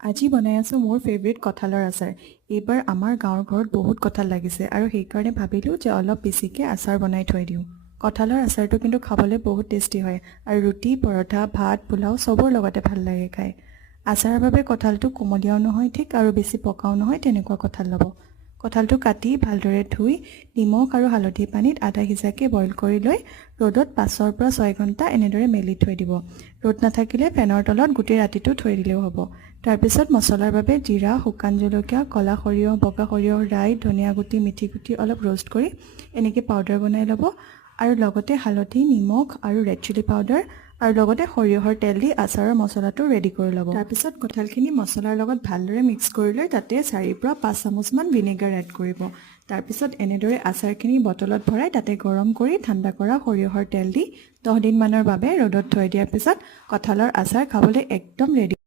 আজি বনাই আছো মোৰ ফেভাৰিট কঁঠালৰ আচাৰ। এইবাৰ আমাৰ গাঁৱৰ ঘৰত বহুত কঁঠাল লাগিছে আৰু সেইকাৰণে ভাবিলোঁ যে অলপ বেছিকৈ আচাৰ বনাই থৈ দিওঁ। কঁঠালৰ আচাৰটো কিন্তু খাবলৈ বহুত টেষ্টি হয় আৰু ৰুটি, পৰঠা, ভাত, পোলাও চবৰ লগতে ভাল লাগে খাই। আচাৰৰ বাবে কঁঠালটো কোমলীয়াও নহয় ঠিক আৰু বেছি পকাও নহয় তেনেকুৱা কঁঠাল ল'ব। কঁঠালটো কাটি ভালদৰে ধুই নিমখ আৰু হালধি পানীত আধা সিজাকৈ বইল কৰি লৈ ৰ'দত 5ৰ পৰা 6 ঘণ্টা এনেদৰে মেলি থৈ দিব। ৰ'দ নাথাকিলে ফেনৰ তলত গোটেই ৰাতিটো থৈ দিলেও হ'ব। তাৰপিছত মছলাৰ বাবে জিৰা, শুকান জলকীয়া, ক'লা সৰিয়হ, বগা সৰিয়হ, ৰাই, ধনিয়া গুটি, মিঠি গুটি অলপ ৰোষ্ট কৰি এনেকৈ পাউডাৰ বনাই ল'ব আৰু লগতে হালধি, নিমখ আৰু ৰেড চিলি পাউডাৰ আৰু লগতে সৰিয়হৰ তেল দি আচাৰৰ মছলাটো ৰেডি কৰি ল'ব। তাৰপিছত কঁঠালখিনি মছলাৰ লগত ভালদৰে মিক্স কৰি লৈ তাতে 4 পৰা 5 চামুচমান ভিনেগাৰ এড কৰিব। তাৰপিছত এনেদৰে আচাৰখিনি বটলত ভৰাই তাতে গৰম কৰি ঠাণ্ডা কৰা সৰিয়হৰ তেল দি 10 দিনমানৰ বাবে ৰ'দত থৈ দিয়াৰ পিছত কঁঠালৰ আচাৰ খাবলৈ একদম ৰেডি।